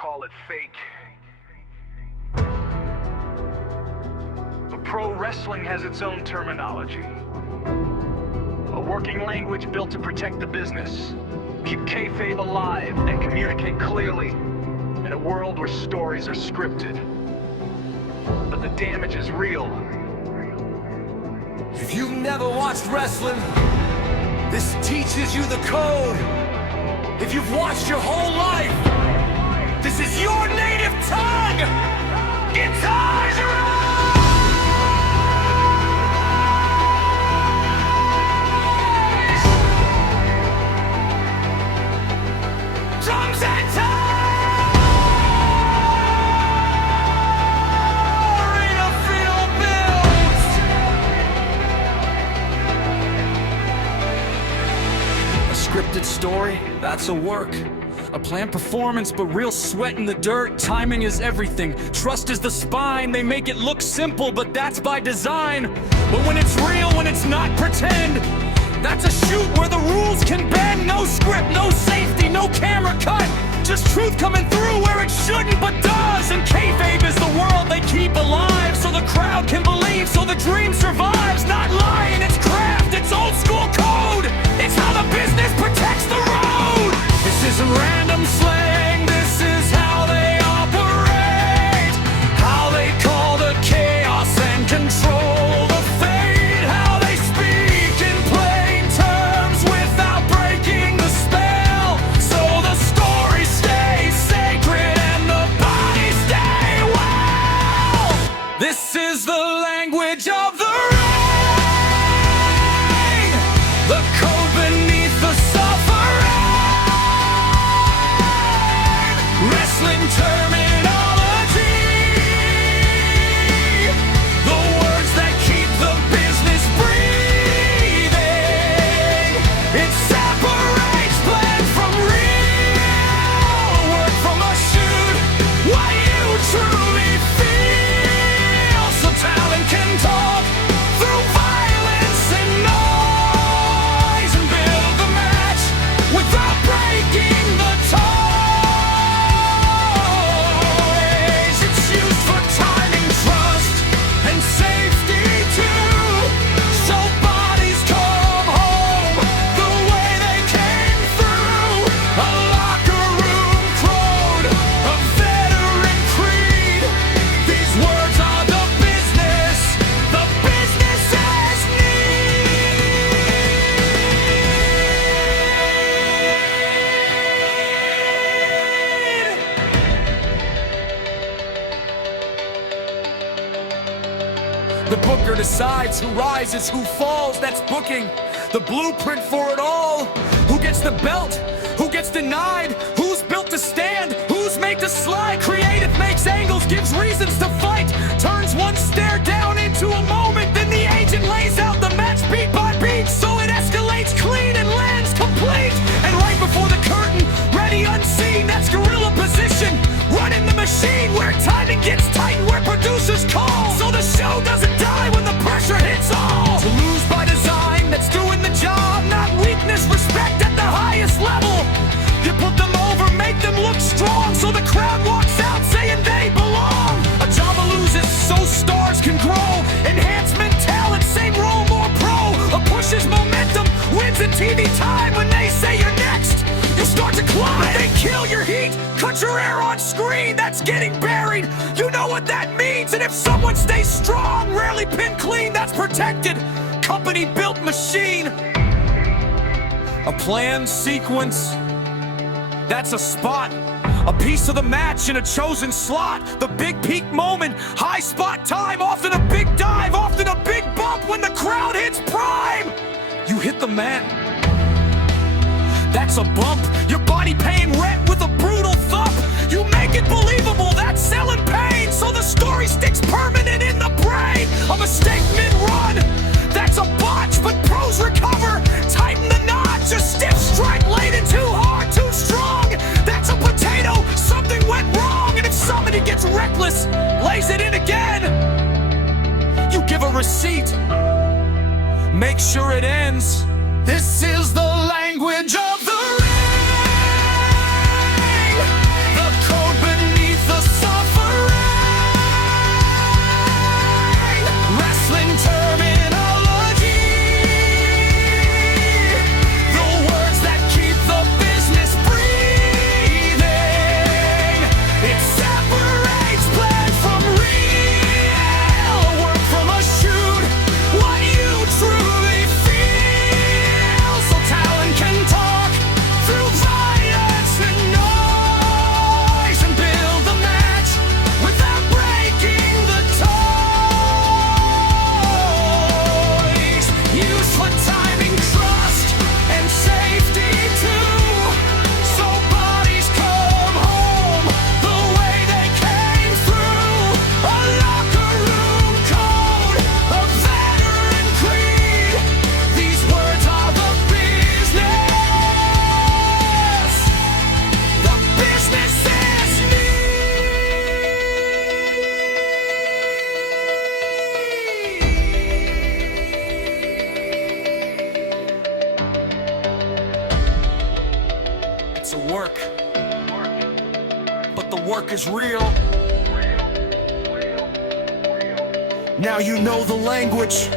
call it fake. But pro wrestling has its own terminology. A working language built to protect the business, keep kayfabe alive, and communicate clearly in a world where stories are scripted. But the damage is real. If you've never watched wrestling, this teaches you the code. If you've watched your whole life, this is your native tongue. Guitars rise, drums and arena field builds. A scripted story, that's a work. A planned performance, but real sweat in the dirt. Timing is everything. Trust is the spine. They make it look simple, but that's by design. But when it's real, when it's not pretend, that's a shoot where the rules can bend. No script, no safety, no camera cut. Just truth coming through where it shouldn't, but does. And kayfabe is the world they keep alive, so the crowd can believe, so the dream survives. Not lying, it's craft, it's old school code. It's how the business protects the road. This isn't random slang, this is how they operate. How they call the chaos and control the fate. How they speak in plain terms without breaking the spell. So the story stays sacred and the bodies stay well. This is the language of the rain, the code beneath the suffering. Wrestling terminology, the words that keep the business breathing. It separates blend from real, word from a shoot, what you truly feel. So talent can talk through violence and noise and build the match without breaking the toys. It's used for timing, trust, and safety too. So bodies come home the way they came through. A locker room code, a veteran creed. These words are the business's need. The booker decides who rises, who falls, that's booking. The blueprint for it all. Who gets the belt? Who gets denied? Who's built to stand? Who's made to slide? Creative makes angles, gives reasons to fight. Turns one stare down into a moment. Then the agent lays out the match beat by beat, so it escalates clean and lands complete. And right before the curtain, ready unseen, that's guerrilla position. Running the machine where timing gets tight and where producers call. So the show doesn't die when the pressure hits all. To lose by design, that's doing the job, not weakness, respect at the highest level. You put them over, make them look strong, so the crowd walks out saying they belong. A job loses so stars can grow. Enhancement, talent, same role, more pro. A pushes momentum, wins in TV time. When they say you're next, you start to climb. They kill your heat, cut your air on screen. That's getting buried, you know what that means. And if someone stays strong, rarely pinned clean, that's protected, company built machine. A planned sequence, that's a spot. A piece of the match in a chosen slot. The big peak moment, high spot time. Often a big dive, often a big bump. When the crowd hits prime, you hit the mat. That's a bump, your body paying rent with a brutal thump. You make it believable, that's selling pain, so the story sticks permanent in the brain. A mistake mid-run, that's a botch, but pros recover. Tighten the notch, a stiff strike laid in too hard, too strong. That's a potato, something went wrong. And if somebody gets reckless, lays it in again, you give a receipt, make sure it ends. This is the language of the ring, the code it's a work, but the work is real. Now you know the language.